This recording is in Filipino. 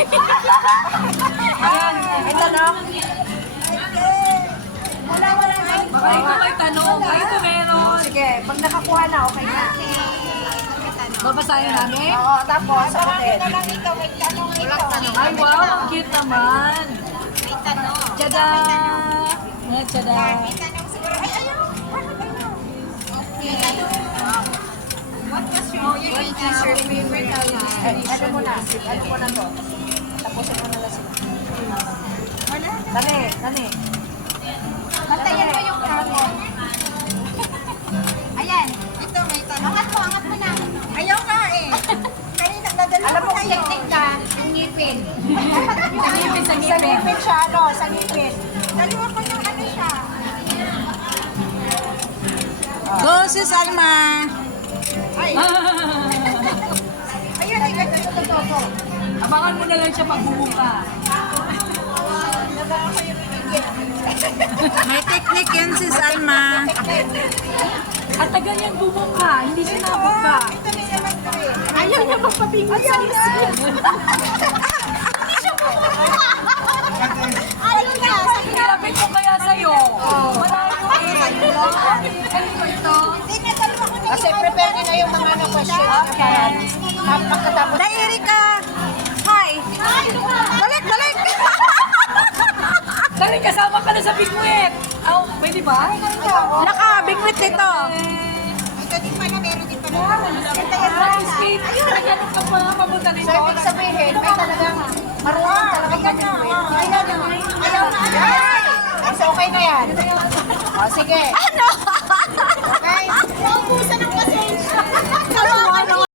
Ayan, may tanong. Baka ikaw may tanong, baka ito meron. Sige, pag nakakuha na, okay na. Babasahin namin? Oo, tapos sagutin. Ay, wow, ang cute naman. Tada! Ayan, tada. What is your favorite Ano muna to? Tapusin mo na lang sila. Dali. Bantayan mo yung dragon. Ayan. Ito, may tanong. Angat mo na. Ayaw ka eh. Kanina, nadala Alam mo, ko sa'yo. Teknik ka, yung ngipin. Sa ngipin siya, ano? Sa ngipin. Dalawa ko yung ano siya. Go, sis Alma! Ay. Ayun, ay ganda sa totoo. Abangan mo na lang siya pag bumuka. May technique yan, sis Alma. At taga niyang bumuka, hindi siya nabuka. Ito na naman ko eh. Ayaw niya magpapingon sa isa. Ayaw na. Pinalapit ko kaya sa'yo. Malayo eh. Ano ito? Hindi na, dalawa ko na Kasi prepare nyo na yung mga ano, questions. Okay. Pagkatapos. Day, Erika! Hi! Balik! Dali, kasama ka na sa bigwit. Oh, pwede ba? Naka, bigwit nito. Ito din pala, meron din pala. Ganda yung Ay, sweet. Naghanap ka pa papunta dito. So, ibig sabihin, may talagang marunong talaga mag-win. Ayaw na. So, okay na yan. O, sige. Ano? Okay? Naubusan ng